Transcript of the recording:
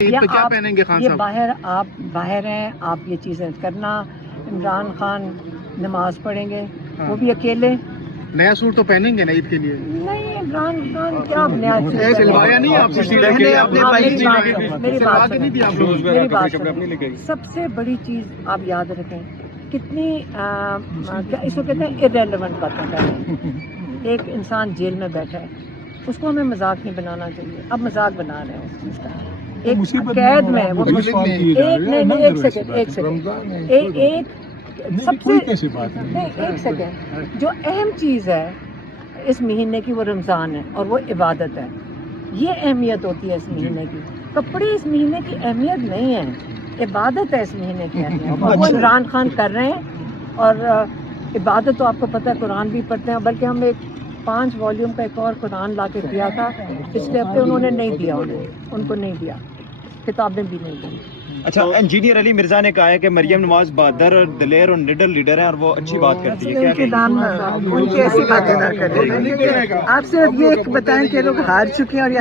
عید یا پہ کیا آپ پہنیں گے خان یہ صاحب؟ آپ باہر ہیں، آپ یہ چیزیں کرنا. عمران خان نماز پڑھیں گے وہ بھی اکیلے. نیا سوٹ تو پہنیں گے نا عید کے لیے؟ نہیں، عمران خان کیا نیا سلوایا نہیں آپ کسی نے؟ میری اپنے بات بھائی سنیں، میری بات نہیں تھی آپ سنیں، لوگوں میری بات سنیں. سب سے بڑی چیز آپ یاد رکھیں کتنی کیا اس کو کہتے ہیں ارریلیونٹ باتیں کر رہے ہیں. ایک انسان جیل میں بیٹھا ہے، اس کو ہمیں مذاق نہیں بنانا چاہیے. اب مذاق بنا رہے ہیں اس چیز کا. ایک قید میں وہ ایک سیکنڈ جو اہم چیز ہے اس مہینے کی وہ رمضان ہے اور وہ عبادت ہے. یہ اہمیت ہوتی ہے اس مہینے کی. کپڑے اس مہینے کی اہمیت نہیں ہے، عبادت ہے اس مہینے کی اہمیت. وہ عمران خان کر رہے ہیں اور عبادت تو آپ کو پتہ ہے قرآن بھی پڑھتے ہیں، بلکہ ہم ایک 5 والیوم کا ایک اور قرآن لا کے دیا تھا پچھلے ہفتے. انہوں نے نہیں دیا، ان کو نہیں دیا، کتابیں بھی نہیں دی. اچھا، انجینئر علی مرزا نے کہا ہے کہ مریم نواز بہادر اور دلیر اور نڈر لیڈر ہیں اور وہ اچھی بات کرتی ہے. ان کے نام ان کی ایسی باتیں نہ کریں. آپ صرف یہ بتائیں کہ لوگ ہار چکے ہیں اور یہ